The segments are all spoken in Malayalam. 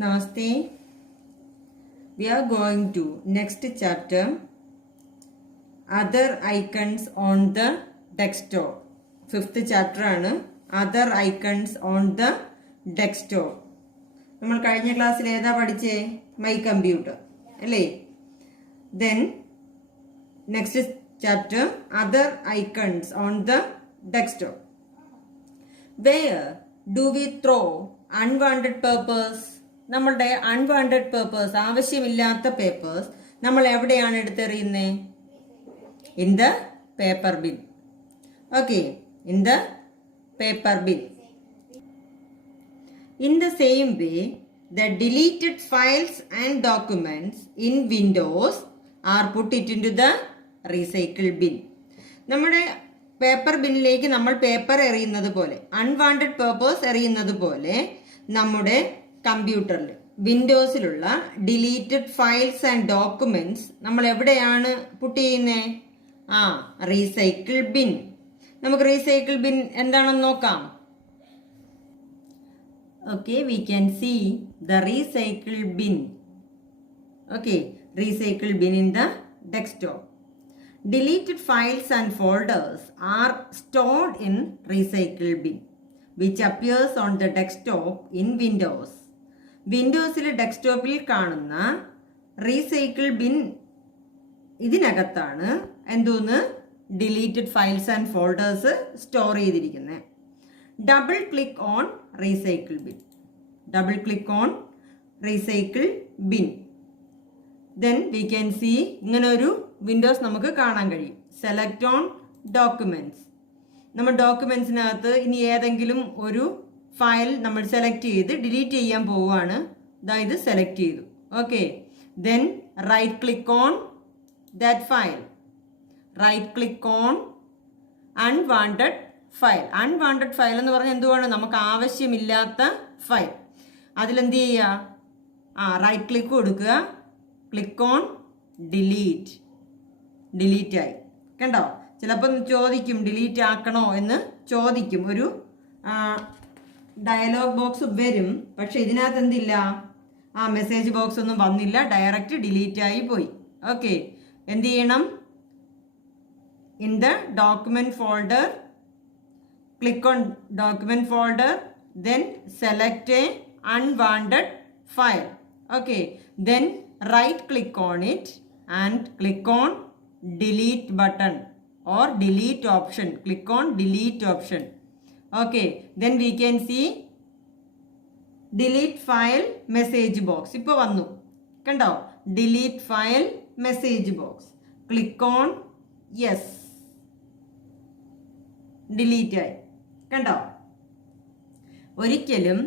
Namaste. We are going to next chapter, other icons on the desktop. Fifth chapter ആണ് other icons on the desktop. നമ്മൾ കഴിഞ്ഞ ക്ലാസ്സിൽ ഏതാ പഠിച്ചേ? മൈ കമ്പ്യൂട്ടർ അല്ലേ? Then next chapter, other icons on the desktop. Where do we throw unwanted papers? നമ്മളുടെ അൺവാണ്ടഡ് പേപ്പേഴ്സ്, ആവശ്യമില്ലാത്ത പേപ്പേഴ്സ് നമ്മൾ എവിടെയാണ് എടുത്തെറിയുന്നത്? In the paper bin. Okay, in the paper bin. In the same way, the deleted files and documents in Windows are put it into the recycle bin. നമ്മുടെ പേപ്പർ ബിന്നിലേക്ക് നമ്മൾ പേപ്പർ എറിയുന്നത് പോലെ, അൺവാണ്ടഡ് പേപ്പേഴ്സ് എറിയുന്നത് പോലെ നമ്മുടെ കമ്പ്യൂട്ടറിൽ വിൻഡോസിലുള്ള ഡിലീറ്റഡ് ഫയൽസ് ആൻഡ് ഡോക്യുമെന്റ്സ് നമ്മൾ എവിടെയാണ് പുട്ട് ചെയ്യുന്നത്? Recycle bin. നമുക്ക് റീസൈക്കിൾ ബിൻ എന്താണെന്ന് നോക്കാം. Okay, we can see the recycle bin. Okay, recycle bin in the desktop. Deleted files and folders are stored in recycle bin, which appears on the desktop in Windows. വിൻഡോസിലെ ഡെസ്ക്ടോപ്പിൽ കാണുന്ന റീസൈക്കിൾ ബിൻ ഇതിനകത്താണ് എന്തോന്ന്? Deleted files and folders store ചെയ്തിരിക്കുന്നത്. Double click on recycle bin. Double click on recycle bin. Then we can see ഇങ്ങനെ ഒരു വിൻഡോസ് നമുക്ക് കാണാൻ കഴിയും. Select on documents. നമ്മൾ ഡോക്യുമെന്റ്സിനകത്ത് ഇനി ഏതെങ്കിലും ഒരു ഫയൽ നമ്മൾ സെലക്ട് ചെയ്ത് ഡിലീറ്റ് ചെയ്യാൻ പോവുകയാണ്. ഇത് സെലക്ട് ചെയ്തു. Okay, then right click on that file. Right click on unwanted file. Unwanted file എന്ന് പറഞ്ഞാൽ എന്തുവാണ്? നമുക്ക് ആവശ്യമില്ലാത്ത ഫയൽ. അതിലെന്ത് ചെയ്യുക? റൈറ്റ് ക്ലിക്ക് കൊടുക്കുക. Click on delete. ഡിലീറ്റ് ആയി. കണ്ടോ? ചിലപ്പോൾ ചോദിക്കും ഡിലീറ്റ് ആക്കണോ എന്ന് ചോദിക്കും. ഒരു ഡയലോഗ് ബോക്സ് വരും. പക്ഷെ ഇതിനകത്ത് എന്തില്ല? മെസ്സേജ് ബോക്സ് ഒന്നും വന്നില്ല. ഡയറക്റ്റ് ഡിലീറ്റ് ആയി പോയി. ഓക്കെ, എന്ത് ചെയ്യണം? In the document folder, click on document folder, then select a unwanted file. Okay, then right click on it and click on delete button or delete option. Click on delete option. Okay, then we can see delete file message box. ഇപ്പോൾ വന്നു കണ്ടോ? delete file message box. Click on yes. delete ആയി. കണ്ടോ? ഒരിക്കലും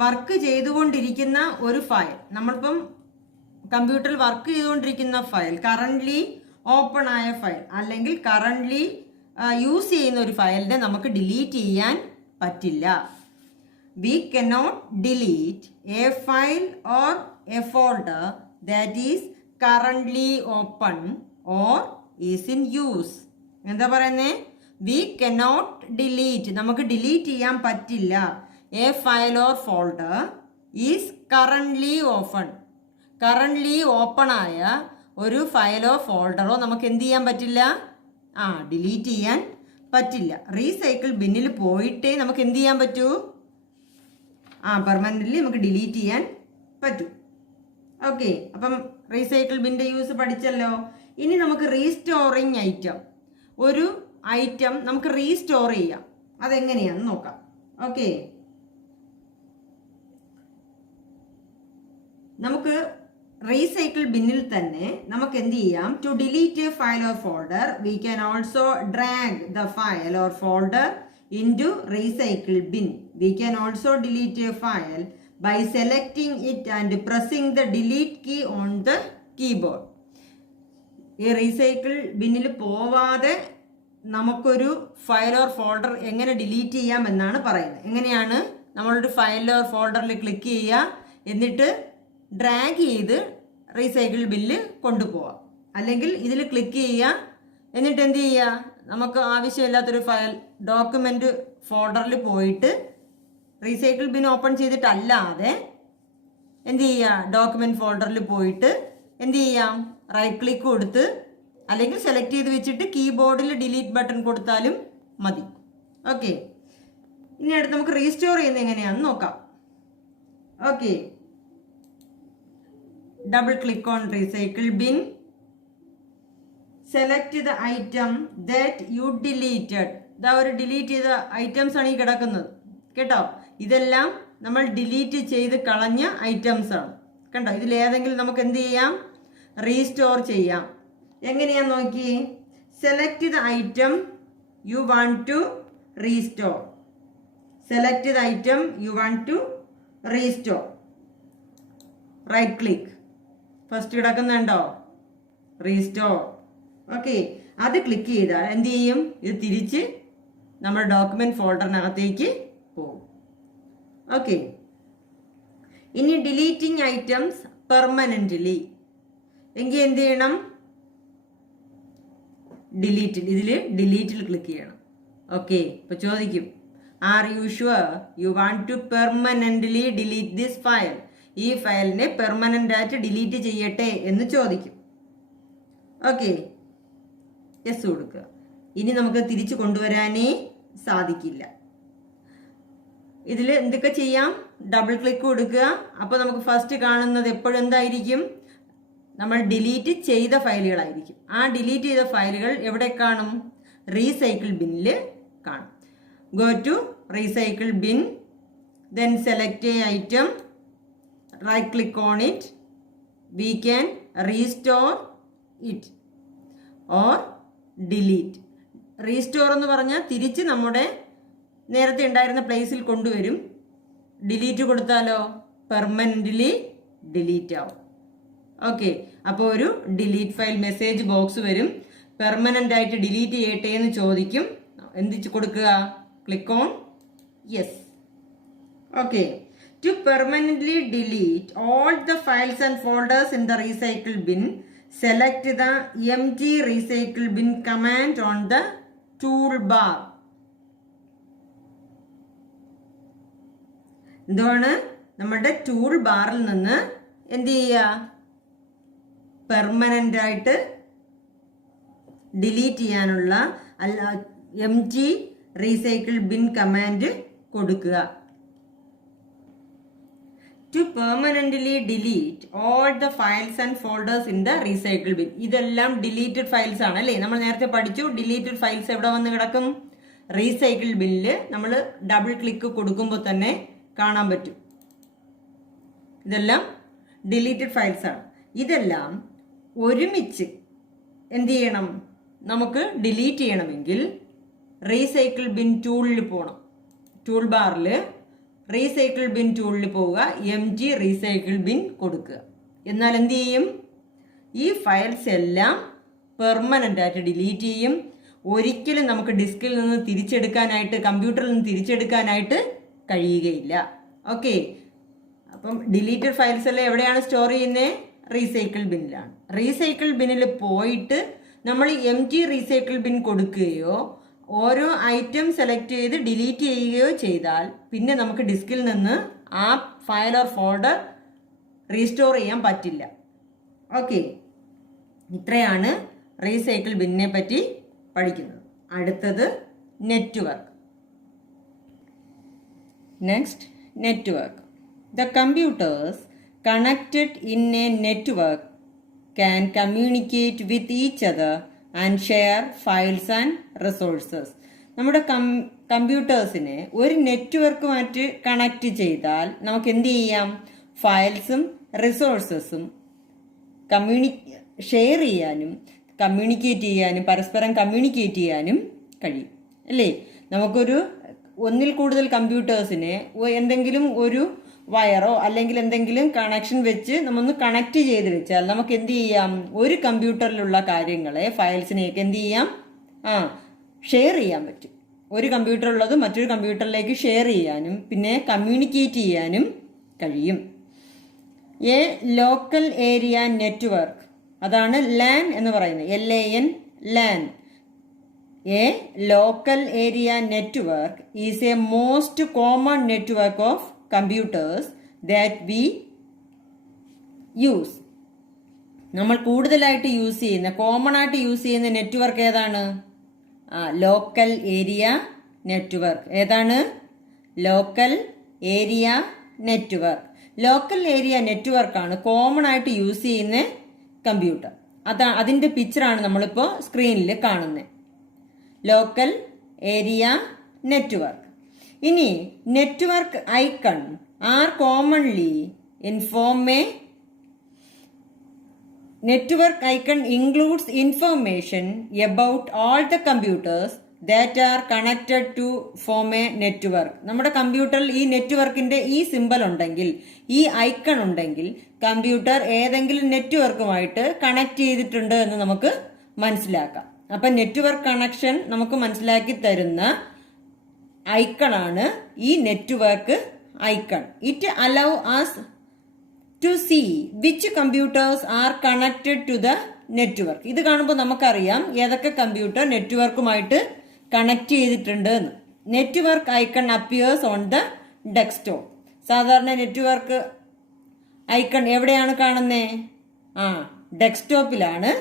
വർക്ക് ചെയ്തുകൊണ്ടിരിക്കുന്ന ഒരു ഫയൽ, നമ്മളിപ്പം കമ്പ്യൂട്ടറിൽ വർക്ക് ചെയ്തുകൊണ്ടിരിക്കുന്ന ഫയൽ, കറൻ്റ്ലി ഓപ്പൺ ആയ ഫയൽ അല്ലെങ്കിൽ കറൻ്റ്ലി യൂസ് ചെയ്യുന്ന ഒരു ഫയലിനെ നമുക്ക് ഡിലീറ്റ് ചെയ്യാൻ പറ്റില്ല. We cannot delete a file or A folder that is currently open or is in use. എന്താ പറയുന്നേ? വി കനോട്ട് ഡിലീറ്റ്, നമുക്ക് ഡിലീറ്റ് ചെയ്യാൻ പറ്റില്ല. A file or folder is currently open. Currently open ആയ ഒരു ഫയലോ ഫോൾഡറോ നമുക്ക് എന്ത് ചെയ്യാൻ പറ്റില്ല? ഡിലീറ്റ് ചെയ്യാൻ പറ്റില്ല. റീസൈക്കിൾ ബിന്നിൽ പോയിട്ടേ നമുക്ക് എന്ത് ചെയ്യാൻ പറ്റൂ? പെർമനൻ്റ്ലി നമുക്ക് ഡിലീറ്റ് ചെയ്യാൻ പറ്റൂ. ഓക്കെ, അപ്പം റീസൈക്കിൾ ബിൻ്റെ യൂസ് പഠിച്ചല്ലോ. ഇനി നമുക്ക് റീസ്റ്റോറിങ് ഐറ്റം, ഒരു ഐറ്റം നമുക്ക് റീസ്റ്റോർ ചെയ്യാം. അതെങ്ങനെയാന്ന് നോക്കാം. ഓക്കെ, നമുക്ക് റീസൈക്കിൾ ബിന്നിൽ തന്നെ നമുക്ക് എന്ത് ചെയ്യാം? To delete a file or folder we can also drag the file or folder in to recycle bin. We can also delete a file by selecting it and pressing the delete key on the keyboard. ഈ റീസൈക്കിൾ ബിന്നിൽ പോവാതെ നമുക്കൊരു ഫയൽ ഓർ ഫോൾഡർ എങ്ങനെ ഡിലീറ്റ് ചെയ്യാം എന്നാണ് പറയുന്നത്. എങ്ങനെയാണ്? നമ്മളൊരു ഫയൽ ഓർ ഫോൾഡറിൽ ക്ലിക്ക് ചെയ്യുക, എന്നിട്ട് ഡ്രാഗ് ചെയ്ത് റീസൈക്കിൾ ബില്ല് കൊണ്ടുപോവാം. അല്ലെങ്കിൽ ഇതിൽ ക്ലിക്ക് ചെയ്യുക, എന്നിട്ട് എന്ത് ചെയ്യുക? നമുക്ക് ആവശ്യമില്ലാത്തൊരു ഫയൽ ഡോക്യുമെന്റ് ഫോൾഡറിൽ പോയിട്ട് റീസൈക്കിൾ ബിൻ ഓപ്പൺ ചെയ്തിട്ടല്ലാതെ എന്ത് ചെയ്യുക, ഡോക്യുമെന്റ് ഫോൾഡറിൽ പോയിട്ട് എന്ത് ചെയ്യാം, റൈറ്റ് ക്ലിക്ക് കൊടുത്ത് അല്ലെങ്കിൽ സെലക്ട് ചെയ്ത് വെച്ചിട്ട് കീബോർഡിൽ ഡിലീറ്റ് ബട്ടൺ കൊടുത്താലും മതി. ഓക്കെ, ഇനി അടുത്ത് നമുക്ക് റീസ്റ്റോർ ചെയ്യുന്നത് എങ്ങനെയാണെന്ന് നോക്കാം. Okay, double click on recycle bin, select the item that you deleted. ഇതാ ഒരു ഡിലീറ്റ് ചെയ്ത ഐറ്റംസ് ആണ് ഈ കിടക്കുന്നത് കേട്ടോ. ഇതെല്ലാം നമ്മൾ ഡിലീറ്റ് ചെയ്ത് കളഞ്ഞ ഐറ്റംസ് ആണ് കണ്ടോ. ഇതിലേതെങ്കിലും നമുക്ക് എന്ത് ചെയ്യാം, റീസ്റ്റോർ ചെയ്യാം. എങ്ങനെയാന്ന് നോക്കി, select the item you want to restore. Select the item you want to restore. Right click, first കിടക്കുന്നുണ്ടോ റീസ്റ്റോർ. ഓക്കെ, അത് ക്ലിക്ക് ചെയ്താൽ എന്ത് ചെയ്യും, ഇത് തിരിച്ച് നമ്മുടെ ഡോക്യുമെന്റ് ഫോൾഡറിനകത്തേക്ക് പോകും. ഓക്കെ, ഇനി ഡിലീറ്റിംഗ് ഐറ്റംസ് പെർമനന്റ്ലി എങ്കിൽ എന്ത് ചെയ്യണം, ഇതിൽ ഡിലീറ്റിൽ ക്ലിക്ക് ചെയ്യണം. ഓക്കെ, ഇപ്പൊ ചോദിക്കും, are you sure you want to permanently delete this file. ഈ ഫയലിനെ പെർമനന്റ് ആയിട്ട് ഡിലീറ്റ് ചെയ്യട്ടെ എന്ന് ചോദിക്കും. ഓക്കെ, യെസ് കൊടുക്കുക. ഇനി നമുക്ക് തിരിച്ചു കൊണ്ടുവരാനേ സാധിക്കില്ല. ഇതിൽ എന്തൊക്കെ ചെയ്യാം, ഡബിൾ ക്ലിക്ക് കൊടുക്കുക. അപ്പോൾ നമുക്ക് ഫസ്റ്റ് കാണുന്നത് എപ്പോഴും എന്തായിരിക്കും, നമ്മൾ ഡിലീറ്റ് ചെയ്ത ഫയലുകളായിരിക്കും. ആ ഡിലീറ്റ് ചെയ്ത ഫയലുകൾ എവിടെ കാണും, റീസൈക്കിൾ ബിന്നിൽ കാണും. Go to recycle bin, then select a item, right click on it. We can restore it or delete. Restore എന്ന് പറഞ്ഞാൽ തിരിച്ച് നമ്മുടെ നേരത്തെ ഉണ്ടായിരുന്ന പ്ലേസിൽ കൊണ്ടുവരും. ഡിലീറ്റ് കൊടുത്താലോ പെർമനന്റ്ലി ഡിലീറ്റ് ആവും. ഓക്കെ, അപ്പോൾ ഒരു ഡിലീറ്റ് ഫയൽ മെസ്സേജ് ബോക്സ് വരും. പെർമനന്റ് ആയിട്ട് ഡിലീറ്റ് ചെയ്യട്ടെ എന്ന് ചോദിക്കും. എന്ത് കൊടുക്കുക, click on yes. Okay, to permanently delete all the files and folders in the recycle bin, select the empty recycle bin command on the toolbar. എന്താണ്, നമ്മുടെ ടൂൾ ബാറിൽ നിന്ന് എന്ത് ചെയ്യുക, പെർമനന്റ് ആയിട്ട് ഡിലീറ്റ് ചെയ്യാനുള്ള empty recycle bin കമാൻഡ് കൊടുക്കുക. To permanently delete all the files and folders in the recycle bin. ഇതെല്ലാം ഡിലീറ്റഡ് ഫയൽസ് ആണ് അല്ലേ, നമ്മൾ നേരത്തെ പഠിച്ചു. ഡിലീറ്റഡ് ഫയൽസ് എവിടെ വന്ന് കിടക്കും, റീസൈക്കിൾ ബിന്നിൽ നമ്മൾ ഡബിൾ ക്ലിക്ക് കൊടുക്കുമ്പോൾ തന്നെ കാണാൻ പറ്റും. ഇതെല്ലാം ഡിലീറ്റഡ് ഫയൽസ് ആണ്. ഇതെല്ലാം ഒരുമിച്ച് എന്ത് ചെയ്യണം, നമുക്ക് ഡിലീറ്റ് ചെയ്യണമെങ്കിൽ റീസൈക്കിൾ ബിൻ ടൂളിൽ പോകണം. ടൂൾ ബാറിൽ റീസൈക്കിൾ ബിൻ ടൂളിൽ പോവുക, empty റീസൈക്കിൾ ബിൻ കൊടുക്കുക. എന്നാൽ എന്ത് ചെയ്യും, ഈ ഫയൽസ് എല്ലാം പെർമനന്റ് ആയിട്ട് ഡിലീറ്റ് ചെയ്യും. ഒരിക്കലും നമുക്ക് ഡിസ്കിൽ നിന്ന് തിരിച്ചെടുക്കാനായിട്ട്, കമ്പ്യൂട്ടറിൽ നിന്ന് തിരിച്ചെടുക്കാനായിട്ട് കഴിയുകയില്ല. ഓക്കെ, അപ്പം ഡിലീറ്റഡ് ഫയൽസ് എല്ലാം എവിടെയാണ് സ്റ്റോർ ചെയ്യുന്നത്, റീസൈക്കിൾ ബിന്നിലാണ്. റീസൈക്കിൾ ബിന്നിൽ പോയിട്ട് നമ്മൾ empty റീസൈക്കിൾ ബിൻ കൊടുക്കുകയോ ഓരോ ഐറ്റം സെലക്ട് ചെയ്ത് ഡിലീറ്റ് ചെയ്യുകയോ ചെയ്താൽ പിന്നെ നമുക്ക് ഡിസ്കിൽ നിന്ന് ആ ഫയൽ ഓർ ഫോൾഡർ റീസ്റ്റോർ ചെയ്യാൻ പറ്റില്ല. ഓക്കെ, ഇത്രയാണ് റീസൈക്കിൾ ബിന്നിനെ പറ്റി പഠിക്കുന്നത്. അടുത്തത് network. Next, network. The computers connected in A network can communicate with each other and share files and resources. നമ്മുടെ കമ്പ്യൂട്ടേഴ്സിനെ ഒരു നെറ്റ്വർക്കുമായിട്ട് കണക്ട് ചെയ്താൽ നമുക്ക് എന്ത് ചെയ്യാം, ഫയൽസും റിസോഴ്സസും ഷെയർ ചെയ്യാനും കമ്മ്യൂണിക്കേറ്റ് ചെയ്യാനും പരസ്പരം കമ്മ്യൂണിക്കേറ്റ് ചെയ്യാനും കഴിയും അല്ലേ. നമുക്കൊരു ഒന്നിൽ കൂടുതൽ കമ്പ്യൂട്ടേഴ്സിനെ എന്തെങ്കിലും ഒരു വയറോ അല്ലെങ്കിൽ എന്തെങ്കിലും കണക്ഷൻ വെച്ച് നമ്മൊന്ന് കണക്ട് ചെയ്ത് വെച്ചാൽ നമുക്ക് എന്ത് ചെയ്യാം, ഒരു കമ്പ്യൂട്ടറിലുള്ള കാര്യങ്ങളെ ഫയൽസിനെയൊക്കെ എന്ത് ചെയ്യാം, ഷെയർ ചെയ്യാൻ പറ്റും. ഒരു കമ്പ്യൂട്ടറുള്ളത് മറ്റൊരു കമ്പ്യൂട്ടറിലേക്ക് ഷെയർ ചെയ്യാനും പിന്നെ കമ്മ്യൂണിക്കേറ്റ് ചെയ്യാനും കഴിയും. എ ലോക്കൽ ഏരിയ നെറ്റ്വർക്ക്, അതാണ് LAN എന്ന് പറയുന്നത്, LAN, LAN. A local area network is a most common network of computers that we use. നമ്മൾ കൂടുതലായിട്ട് യൂസ് ചെയ്യുന്ന, കോമൺ ആയിട്ട് യൂസ് ചെയ്യുന്ന നെറ്റ്വർക്ക് ഏതാണ്? Local area network. ഏതാണ്? Local area network. Local area നെറ്റ്വർക്കാണ് കോമൺ ആയിട്ട് യൂസ് ചെയ്യുന്ന കമ്പ്യൂട്ടർ. അതിന്റെ പിക്ചറാണ് നമ്മളിപ്പോൾ സ്ക്രീനിൽ കാണുന്നത്. Local area network. ഇനി network icon are commonly inform a network icon includes information about all the computers that are connected to form a network. നമ്മുടെ കമ്പ്യൂട്ടറിൽ ഈ നെറ്റ്വർക്കിന്റെ ഈ സിമ്പൽ ഉണ്ടെങ്കിൽ, ഈ ഐക്കൺ ഉണ്ടെങ്കിൽ, കമ്പ്യൂട്ടർ ഏതെങ്കിലും നെറ്റ്വർക്കുമായിട്ട് കണക്ട് ചെയ്തിട്ടുണ്ട് എന്ന് നമുക്ക് മനസ്സിലാക്കാം. അപ്പൊ നെറ്റ്വർക്ക് കണക്ഷൻ നമുക്ക് മനസ്സിലാക്കി തരുന്ന ഐക്കണാണ് ഈ network icon. It allow us to see which computers are connected to the network. ഇത് കാണുമ്പോൾ നമുക്കറിയാം ഏതൊക്കെ കമ്പ്യൂട്ടർ നെറ്റ്വർക്കുമായിട്ട് കണക്ട് ചെയ്തിട്ടുണ്ട് എന്ന്. Network icon appears on the desktop. സാധാരണ നെറ്റ്വർക്ക് ഐക്കൺ എവിടെയാണ് കാണുന്നത്? ഡെസ്ക്ടോപ്പിലാണ്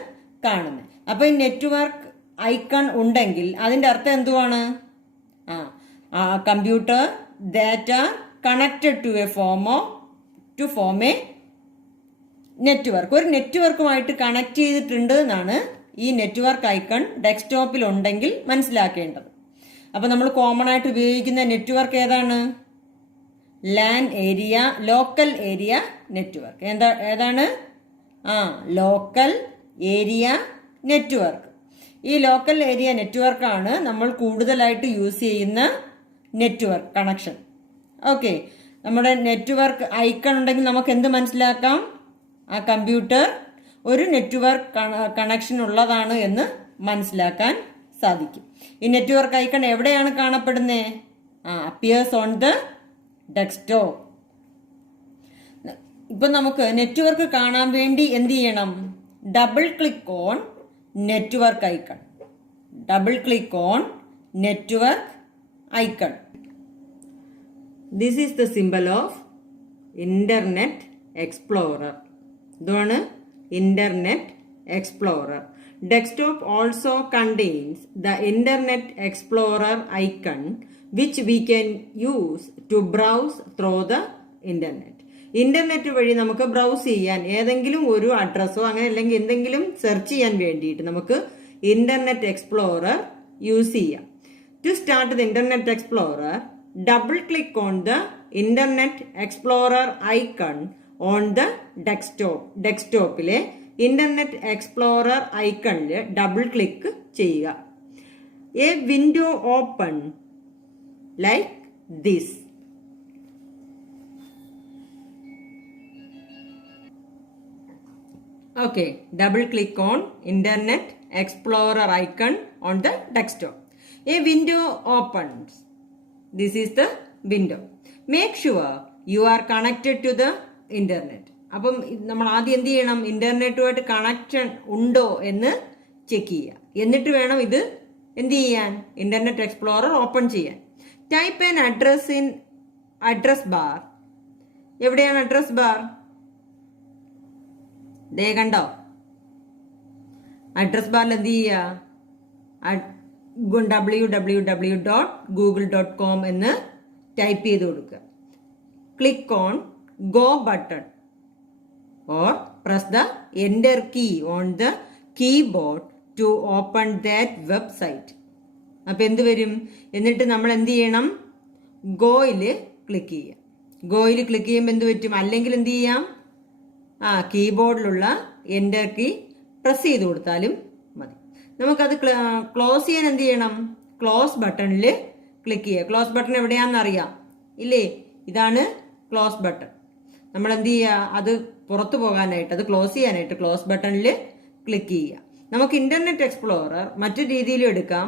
കാണുന്നത്. അപ്പൊ ഈ നെറ്റ്വർക്ക് ഐക്കൺ ഉണ്ടെങ്കിൽ അതിന്റെ അർത്ഥം എന്തുവാണ്? Computer that are connected to a form a network. ഒരു നെറ്റ്വർക്കുമായിട്ട് കണക്ട് ചെയ്തിട്ടുണ്ട് എന്നാണ് ഈ നെറ്റ്വർക്ക് ഐക്കൺ ഡെസ്ക്ടോപ്പിൽ ഉണ്ടെങ്കിൽ മനസ്സിലാക്കേണ്ടത്. അപ്പൊ നമ്മൾ കോമൺ ആയിട്ട് ഉപയോഗിക്കുന്ന നെറ്റ്വർക്ക് ഏതാണ്? Local area network. ഏതാണ്? Local area network. ഈ ലോക്കൽ ഏരിയ നെറ്റ്വർക്കാണ് നമ്മൾ കൂടുതലായിട്ട് യൂസ് ചെയ്യുന്ന നെറ്റ്വർക്ക് കണക്ഷൻ. ഓക്കെ, നമ്മുടെ നെറ്റ്വർക്ക് ഐക്കൺ ഉണ്ടെങ്കിൽ നമുക്ക് എന്ത് മനസ്സിലാക്കാം? ആ കമ്പ്യൂട്ടർ ഒരു നെറ്റ്വർക്ക് കണക്ഷൻ ഉള്ളതാണ് എന്ന് മനസ്സിലാക്കാൻ സാധിക്കും. ഈ നെറ്റ്വർക്ക് ഐക്കൺ എവിടെയാണ് കാണപ്പെടുന്നത്? Appears on the desktop. ഇപ്പൊ നമുക്ക് നെറ്റ്വർക്ക് കാണാൻ വേണ്ടി എന്ത് ചെയ്യണം? Double click on network icon. Double click on network icon. This is the symbol of Internet Explorer. ഇതാണ് Internet Explorer. Desktop also contains the Internet Explorer icon which we can use to browse through the internet. Internet വഴി നമുക്ക് ബ്രൗസ് ചെയ്യാൻ ഏതെങ്കിലും ഒരു അഡ്രസ്സോ അങ്ങനെ അല്ലെങ്കിൽ എന്തെങ്കിലും സെർച്ച് ചെയ്യാൻ വേണ്ടിയിട്ട് നമുക്ക് ഇന്റർനെറ്റ് എക്സ്പ്ലോറർ യൂസ് ചെയ്യാം. To start the internet explorer, double click on the Internet Explorer icon on the desktop. ഡെസ്ക്ടോപ്പിലെ ഇന്റർനെറ്റ് എക്സ്പ്ലോറർ ഐക്കണിൽ ഡബിൾ ക്ലിക്ക് ചെയ്യുക. A window open like this. Okay, double click on Internet Explorer icon on the desktop. A window opens. This is the window. Make sure you are connected to the internet. അപ്പം നമ്മൾ ആദ്യം എന്ത് ചെയ്യണം? ഇന്റർനെറ്റുമായിട്ട് കണക്ഷൻ ഉണ്ടോ എന്ന് ചെക്ക് ചെയ്യുക. എന്നിട്ട് വേണം ഇത് എന്ത് ചെയ്യാൻ? ഇന്റർനെറ്റ് എക്സ്പ്ലോറർ ഓപ്പൺ ചെയ്യാൻ. Type an address in address bar. എവിടെയാണ് അഡ്രസ് ബാർ? ദേ കണ്ടോ? അഡ്രസ് ബാറിൽ എന്ത് ചെയ്യുക? www.google.com എന്ന് ടൈപ്പ് ചെയ്ത് കൊടുക്കുക. Click on go button or press the enter key on the keyboard to open that website. അപ്പം എന്ത് വരും? എന്നിട്ട് നമ്മൾ എന്ത് ചെയ്യണം? ഗോയിൽ ക്ലിക്ക് ചെയ്യുക. ഗോയിൽ ക്ലിക്ക് ചെയ്യുമ്പോൾ എന്ത് പറ്റും? അല്ലെങ്കിൽ എന്ത് ചെയ്യാം? കീബോർഡിലുള്ള എൻ്റർ കീ പ്രസ് ചെയ്ത് കൊടുത്താലും മതി. നമുക്കത് ക്ലോസ് ചെയ്യാൻ എന്ത് ചെയ്യണം? ക്ലോസ് ബട്ടണിൽ ക്ലിക്ക് ചെയ്യുക. ക്ലോസ് ബട്ടൺ എവിടെയാണെന്ന് അറിയാം ഇല്ലേ? ഇതാണ് ക്ലോസ് ബട്ടൺ. നമ്മൾ എന്ത് ചെയ്യുക? അത് പുറത്തു പോകാനായിട്ട്, അത് ക്ലോസ് ചെയ്യാനായിട്ട് ക്ലോസ് ബട്ടണിൽ ക്ലിക്ക് ചെയ്യുക. നമുക്ക് ഇന്റർനെറ്റ് എക്സ്പ്ലോറർ മറ്റു രീതിയിലും എടുക്കാം.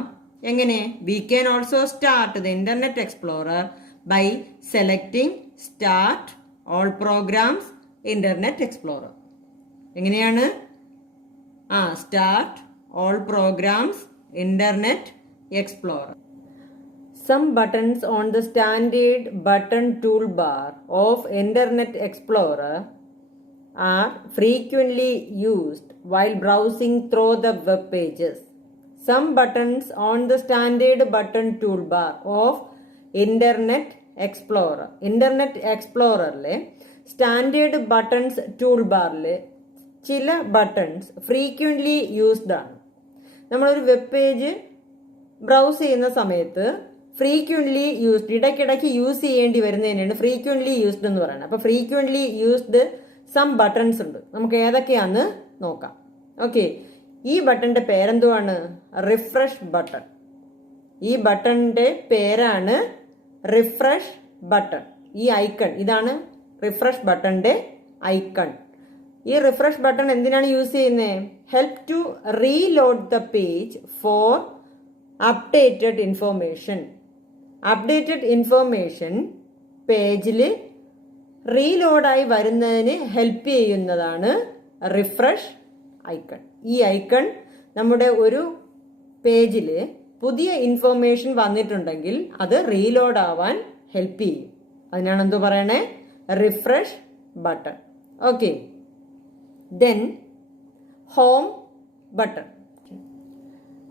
എങ്ങനെ? We can also start the internet Explorer by selecting start all programs Internet Explorer. എങ്ങനെയാണ്? Start all programs Internet Explorer. Some buttons on the standard button toolbar of Internet Explorer are frequently used while browsing through the web pages. Some buttons on the standard button toolbar of Internet Explorer. Internet Explorer standard buttons tool ബാറിൽ ചില ബട്ടൺസ് ഫ്രീക്വൻ്റ്ലി യൂസ്ഡ് ആണ്. നമ്മളൊരു വെബ് പേജ് ബ്രൗസ് ചെയ്യുന്ന സമയത്ത് ഫ്രീക്വൻ്റ്ലി യൂസ്ഡ്, ഇടയ്ക്കിടയ്ക്ക് യൂസ് ചെയ്യേണ്ടി വരുന്നതിനാണ് ഫ്രീക്വൻ്റ്ലി യൂസ്ഡ് എന്ന് പറയുന്നത്. അപ്പോൾ ഫ്രീക്വൻ്റ്ലി യൂസ്ഡ് സം ബട്ടൺസ് ഉണ്ട്. നമുക്ക് ഏതൊക്കെയാണെന്ന് നോക്കാം. ഓക്കെ, ഈ ബട്ടന്റെ പേരെന്തുവാണ്? Refresh button. ഈ ബട്ടന്റെ പേരാണ് റിഫ്രഷ് ബട്ടൺ. ഈ ഐക്കൺ ഇതാണ് റിഫ്രഷ് ബട്ടന്റെ ഐക്കൺ. ഈ റിഫ്രഷ് ബട്ടൺ എന്തിനാണ് യൂസ് ചെയ്യുന്നത്? Help to reload the page for updated information. Updated information പേജിൽ റീലോഡായി വരുന്നതിന് ഹെൽപ്പ് ചെയ്യുന്നതാണ് റിഫ്രഷ് ഐക്കൺ. ഈ ഐക്കൺ നമ്മുടെ ഒരു പേജിൽ പുതിയ ഇൻഫോർമേഷൻ വന്നിട്ടുണ്ടെങ്കിൽ അത് റീലോഡ് ആവാൻ ഹെൽപ്പ് ചെയ്യും. അതിനാണ് എന്തു പറയണേ? Refresh button. Okay, then home button,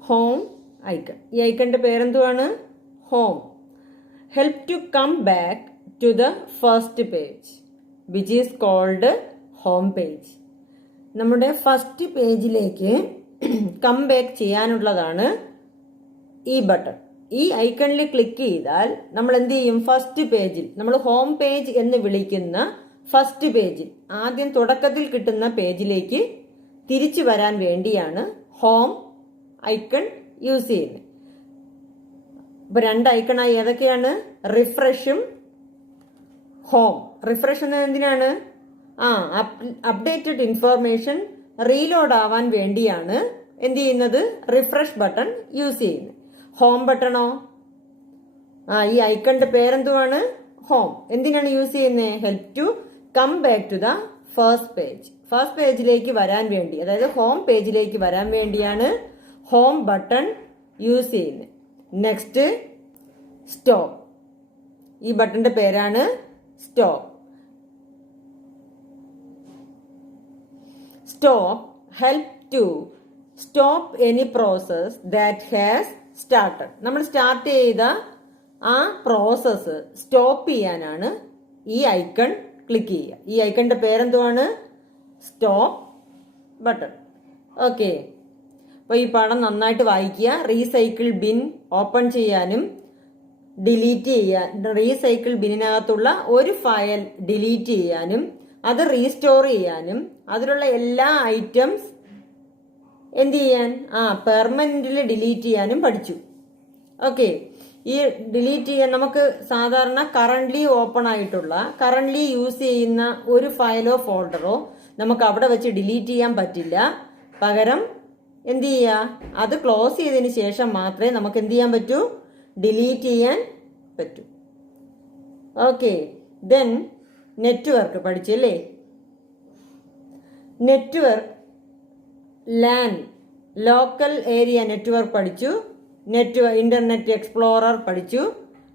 home icon. ഈ ഐക്കണിന്റെ പേരെന്തുവാണ്? Home. Help to come back to the first page which is called home page. നമ്മുടെ ഫസ്റ്റ് പേജിലേക്ക് കം ബാക്ക് ചെയ്യാനുള്ളതാണ് ഈ ബട്ടൺ. ഈ ഐക്കണിൽ ക്ലിക്ക് ചെയ്താൽ നമ്മൾ എന്ത് ചെയ്യും? ഫസ്റ്റ് പേജിൽ, നമ്മൾ ഹോം പേജ് എന്ന് വിളിക്കുന്ന ഫസ്റ്റ് പേജിൽ, ആദ്യം തുടക്കത്തിൽ കിട്ടുന്ന പേജിലേക്ക് തിരിച്ചു വരാൻ വേണ്ടിയാണ് ഹോം ഐക്കൺ യൂസ് ചെയ്യുന്നത്. ഇപ്പൊ രണ്ട് ഐക്കണായി ഏതൊക്കെയാണ്? റിഫ്രഷും ഹോം. റിഫ്രഷ് എന്നത് എന്തിനാണ്? അപ്ഡേറ്റഡ് ഇൻഫോർമേഷൻ റീലോഡ് ആവാൻ വേണ്ടിയാണ് എന്ത് ചെയ്യുന്നത്? റിഫ്രഷ് ബട്ടൺ യൂസ് ചെയ്യുന്നത്. ഹോം ബട്ടണോ? ഈ ഐക്കണിന്റെ പേരെന്തുവാണ്? ഹോം. എന്തിനാണ് യൂസ് ചെയ്യുന്നത്? Help to come back to the first page. First പേജിലേക്ക് വരാൻ വേണ്ടി, അതായത് ഹോം പേജിലേക്ക് വരാൻ വേണ്ടിയാണ് ഹോം ബട്ടൺ യൂസ് ചെയ്യുന്നത്. Next, stop. ഈ ബട്ടന്റെ പേരാണ് stop. Stop help to stop any process that has started. നമ്മൾ സ്റ്റാർട്ട് ചെയ്ത ആ പ്രോസസ്സ് സ്റ്റോപ്പ് ചെയ്യാനാണ് ഈ ഐക്കൺ ക്ലിക്ക് ചെയ്യുക. ഈ ഐക്കണിന്റെ പേരെന്തുവാണ്? Stop button. ഓക്കെ, അപ്പോൾ ഈ പാഠം നന്നായിട്ട് വായിക്കുക. റീസൈക്കിൾ ബിൻ ഓപ്പൺ ചെയ്യാനും ഡിലീറ്റ് ചെയ്യാൻ, റീസൈക്കിൾ ബിന്നിനകത്തുള്ള ഒരു ഫയൽ ഡിലീറ്റ് ചെയ്യാനും അത് റീസ്റ്റോർ ചെയ്യാനും അതിലുള്ള എല്ലാ ഐറ്റംസ് എന്ത് ചെയ്യാൻ, പെർമനന്റിൽ ഡിലീറ്റ് ചെയ്യാനും പഠിച്ചു. ഓക്കെ, ഈ ഡിലീറ്റ് ചെയ്യാൻ നമുക്ക് സാധാരണ കറന്റ്ലി ഓപ്പൺ ആയിട്ടുള്ള, കറന്റ്ലി യൂസ് ചെയ്യുന്ന ഒരു ഫയലോ ഫോൾഡറോ നമുക്ക് അവിടെ വെച്ച് ഡിലീറ്റ് ചെയ്യാൻ പറ്റില്ല. പകരം എന്ത് ചെയ്യുക? അത് ക്ലോസ് ചെയ്തതിന് ശേഷം മാത്രമേ നമുക്ക് എന്ത് ചെയ്യാൻ പറ്റൂ? ഡിലീറ്റ് ചെയ്യാൻ പറ്റൂ. ഓക്കെ, ദെൻ നെറ്റ്വർക്ക് പഠിച്ചല്ലേ? Network, LAN, local area network പഠിച്ചു. ഇന്റർനെറ്റ് എക്സ്പ്ലോറർ പഠിച്ചു.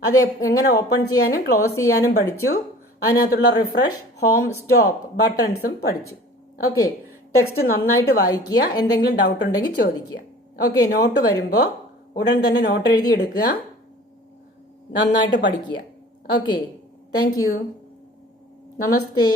അത് എങ്ങനെ ഓപ്പൺ ചെയ്യാനും ക്ലോസ് ചെയ്യാനും പഠിച്ചു. അതിനകത്തുള്ള റിഫ്രഷ്, ഹോം, സ്റ്റോപ്പ് ബട്ടൺസും പഠിച്ചു. ഓക്കെ, ടെക്സ്റ്റ് നന്നായിട്ട് വായിക്കുക. എന്തെങ്കിലും ഡൗട്ട് ഉണ്ടെങ്കിൽ ചോദിക്കുക. ഓക്കെ, നോട്ട് വരുമ്പോൾ ഉടൻ തന്നെ നോട്ട് എഴുതി എടുക്കുക. നന്നായിട്ട് പഠിക്കുക. Okay, thank you. നമസ്തേ.